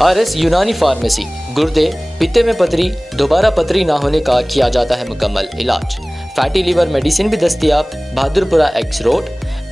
RS यूनानी pharmacy, गुर्दे, पित्ते में पथरी, दोबारा पथरी ना होने का किया जाता है मुकम्मल इलाज। फैटी लीवर मेडिसिन भी दस्तयाब। बहादुरपुरा X रोड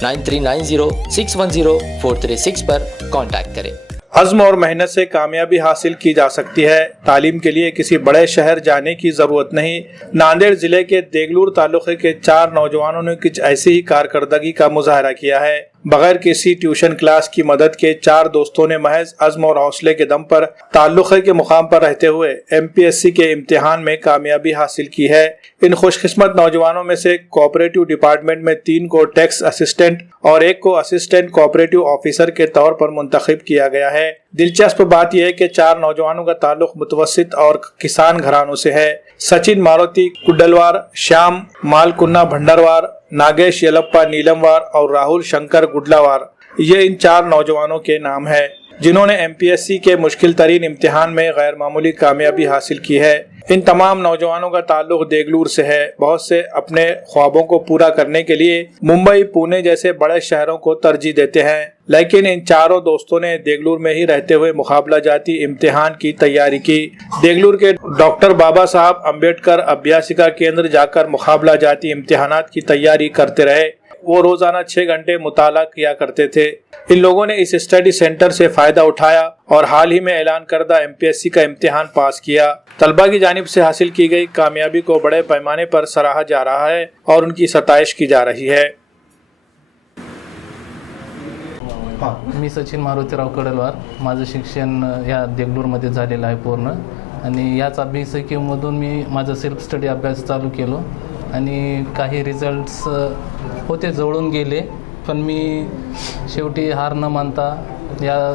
9390610436 पर कांटेक्ट करें। अज़्म और मेहनत से कामयाबी हासिल की जा सकती है। तालीम के लिए किसी बड़े शहर जाने की ज़रूरत नहीं। नांदेड़ ज़िले के देगलूर तालुके के 4 नौजवानों ने कुछ ऐसी ही कारकर्दगी का मुजाहरा किया है। बगैर किसी ट्यूशन क्लास की मदद के 4 दोस्तों ने महज अज़्म और हौसले के दम पर ताल्लुक़े के मुकाम पर रहते हुए MPSC के इम्तिहान में कामयाबी हासिल की है। इन खुशकिस्मत नौजवानों में से कोऑपरेटिव डिपार्टमेंट में 3 को टैक्स असिस्टेंट और 1 को असिस्टेंट कोऑपरेटिव ऑफिसर के तौर पर मुंतखब किया गया है। दिलचस्प बात यह है कि 4 नौजवानों का ताल्लुक मुतवस्सित और किसान घरानों से है। सचिन मारुति कुड्डलवार, श्याम मालकुन्ना भंडारवार, नागेश यलप्पा नीलमवार और राहुल शंकर गुडलावार, ये इन 4 नौजवानों के नाम है जिन्होंने MPSC के मुश्किल तरीन इम्तिहान में गैर मामूली कामयाबी हासिल की है। इन तमाम नौजवानों का ताल्लुक देगलूर से है। बहुत से अपने ख्वाबों को पूरा करने के लिए मुंबई, पुणे जैसे बड़े शहरों को तरजीह देते हैं, लेकिन इन 4 दोस्तों ने देगलूर में ही रहते हुए मुकाबला जाती इम्तिहान की तैयारी की। देगलूर के डॉक्टर बाबा साहब अम्बेडकर अभ्यासिका केंद्र जाकर मुकाबला जाती इम्तिहानात की तैयारी करते रहे। वो रोजाना 6 घंटे मुताला किया करते थे। इन लोगों ने इस स्टडी सेंटर से फायदा उठाया और हाल ही में ऐलान करदा MPSC का इम्तिहान पास किया। तलबा की जानिब से हासिल की गई कामयाबी को बड़े पैमाने पर सराहा जा रहा है और उनकी सताइश की जा रही है। मी सचिन मारुतीराव कडलवार, माझं शिक्षण या देगलूरमध्ये झालेलं आहे पूर्ण आणि याच अभ्यासिकेमधून मी माझं सेल्फ स्टडी अभ्यास चालू केलो आणि काही रिझल्ट्स होते जवळून गेले, पण मी शेवटी हार न मानता या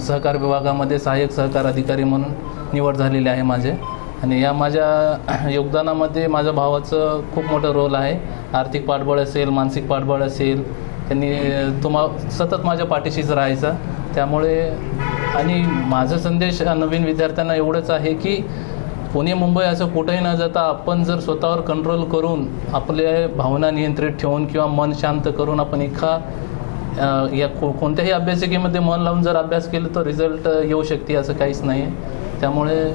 सहकार विभागामध्ये सहाय्यक सहकार अधिकारी म्हणून निवड झालेली आहे माझे आणि या माझ्या योगदानामध्ये माझ्या भावाचं खूप मोठं रोल आहे। आर्थिक पाठबळ असेल, मानसिक पाठबळ असेल, त्यांनी सतत माझ्या पाठीशीच राहायचा। त्यामुळे आणि माझा संदेश नवीन विद्यार्थ्यांना एवढंच आहे की पुणे मुंबई असं कुठेही न जाता आपण जर स्वतःवर कंट्रोल करून आपल्या भावना नियंत्रित ठेवून किंवा मन शांत करून आपण या कोणत्याही अभ्यासिकेमध्ये मन लावून जर अभ्यास केला तर रिझल्ट येऊ शकते असं काहीच नाही। त्यामुळे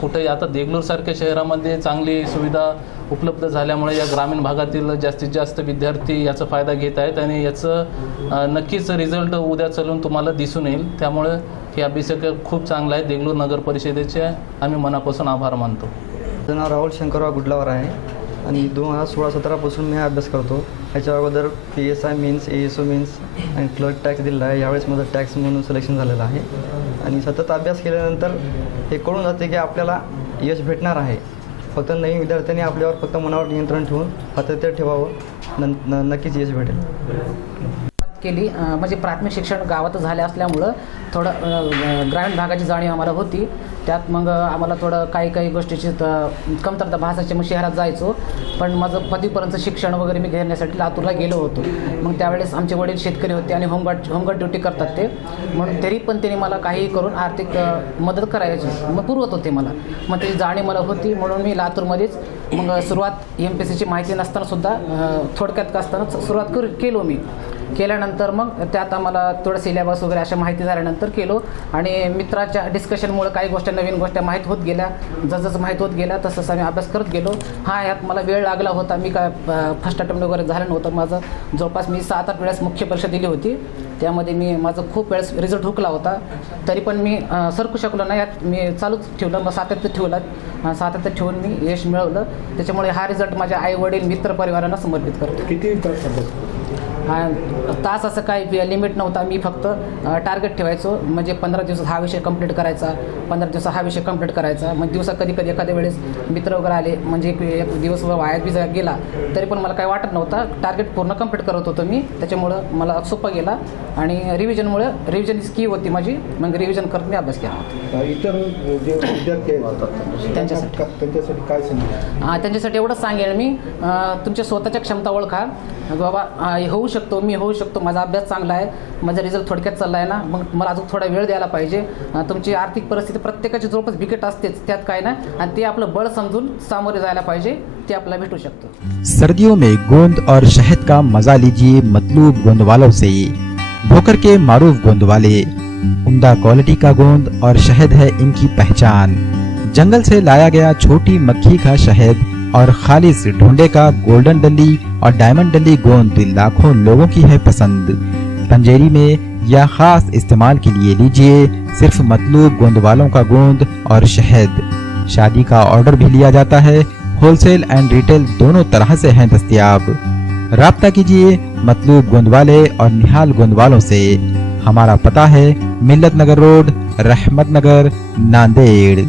कुठेही आता देगलूरसारख्या शहरामध्ये चांगली सुविधा उपलब्ध झाल्यामुळे या ग्रामीण भागातील जास्तीत जास्त विद्यार्थी याचा फायदा घेत आहेत आणि याचं नक्कीच रिझल्ट उद्या चालून तुम्हाला दिसून येईल। त्यामुळे हे अभ्यासिका खूप चांगलं आहे। देगलूर नगर परिषदेचे आम्ही मनापासून आभार मानतो। माझं नाव राहुल शंकरराव गुडलावार आहे आणि 2016-17 पासून मी अभ्यास करतो। ह्याच्या अगोदर PSI मेन्स, ASO मेन्स आणि क्लर्क टॅक्स दिलेला आहे। यावेळेस माझं टॅक्स म्हणून सिलेक्शन झालेलं आहे आणि सतत अभ्यास केल्यानंतर हे कळून जाते की आपल्याला यश भेटणार आहे। फक्त नवीन विद्यार्थ्यांनी आपल्यावर फक्त मनावर नियंत्रण ठेवून सातत्य ठेवावं, नक्कीच यश भेटेल। केली म्हणजे प्राथमिक शिक्षण गावात झाले असल्यामुळं थोडं ग्रामीण भागाची जाणीव आम्हाला होती। त्यात मग आम्हाला थोडं काही गोष्टीची कमतरता भासाची, मग शहरात जायचो। पण माझं पदवीपर्यंत शिक्षण वगैरे मी घेण्यासाठी लातूरला गेलो होतो। मग त्यावेळेस आमचे वडील शेतकरी होते आणि होमगार्ड ड्युटी करतात ते, म्हणून तरी पण त्यांनी मला काही करून आर्थिक मदत करायची मग पुरवत होते मला। मग त्याची जाणीव मला होती म्हणून मी लातूरमध्येच मग सुरुवात MPSCची माहिती नसतानासुद्धा थोडक्यात असताना सुरुवात केलो मी। केल्यानंतर मग त्यात आम्हाला थोडं सिलेबस वगैरे अशा माहिती झाल्यानंतर केलो आणि मित्राच्या डिस्कशनमुळे काही गोष्टी नवीन गोष्टी माहीत होत गेल्या। जसं माहीत होत गेल्या तसंच आम्ही अभ्यास करत गेलो। यात मला वेळ लागला होता। मी काय फर्स्ट अटेम्प्ट वगैरे झालं नव्हतं माझं। जवळपास मी 7-8 वेळेस मुख्य परीक्षा दिली होती। त्यामध्ये माझं खूप वेळेस रिझल्ट हुकला होता, तरी पण मी सरकू शकलो नाही। यात मी चालूच ठेवलं, मग सातत्य ठेवून मी यश मिळवलं। त्याच्यामुळे हा रिझल्ट माझ्या आई वडील मित्र परिवारांना समर्पित करतो। किती तास अभ्यास? तास असं काही लिमिट नव्हता। मी फक्त टार्गेट ठेवायचो, म्हणजे 15 दिवसात हा विषय कंप्लीट करायचा, 15 दिवसात हा विषय कंप्लीट करायचा। मग दिवसात कधी एखाद्या वेळेस मित्र वगैरे आले, म्हणजे एक दिवस वायात बी गेला तरी पण मला काही वाटत नव्हता। टार्गेट पूर्ण कंप्लीट करत होतो मी, त्याच्यामुळं मला सोपं गेला आणि रिव्हिजन की होती माझी, मग रिव्हिजन करत मी अभ्यास केला होता। इतर जे विद्यार्थी आहेत त्यांच्यासाठी काय सांगेल? त्यांच्यासाठी एवढंच सांगेल मी, तुमच्या स्वतःच्या क्षमता ओळखा। बाबा होऊ शकतो, मी होऊ शकतो, माझा अभ्यास चांगला आहे, माझा रिझल्ट थोडक्यात चालला आहे ना, मग मला अजून थोडा वेळ द्यायला पाहिजे। तुमची आर्थिक परिस्थिती प्रत्येकाची जवळपास बिकट असतेच, त्यात काय ना, आणि ते आपलं बळ समजून सामोरे जायला पाहिजे, ते आपल्याला भेटू शकतं। सर्दियों में गोंद और शहद का मजा लीजिए मतलूब गोंद वालों से। भोकर के मारूफ गोंद वाले उम्दा क्वालिटी का गोंद और शहद है इनकी पहचान। जंगल से लाया गया छोटी मक्खी का शहद और खालिस ढूंढे का गोल्डन डली और डायमंड डली गोंद लाखों लोगों की है पसंद। पंजेरी में या खास इस्तेमाल के लिए लीजिए सिर्फ मतलूब गोंद वालों का गोंद और शहद। शादी का ऑर्डर भी लिया जाता है, होलसेल एंड रिटेल दोनों तरह से हैं दस्तयाब। राब्ता कीजिए मतलूब गोंद वाले और निहाल गोंद वालों से। हमारा पता है मिल्लत नगर रोड, रहमत नगर, नांदेड़।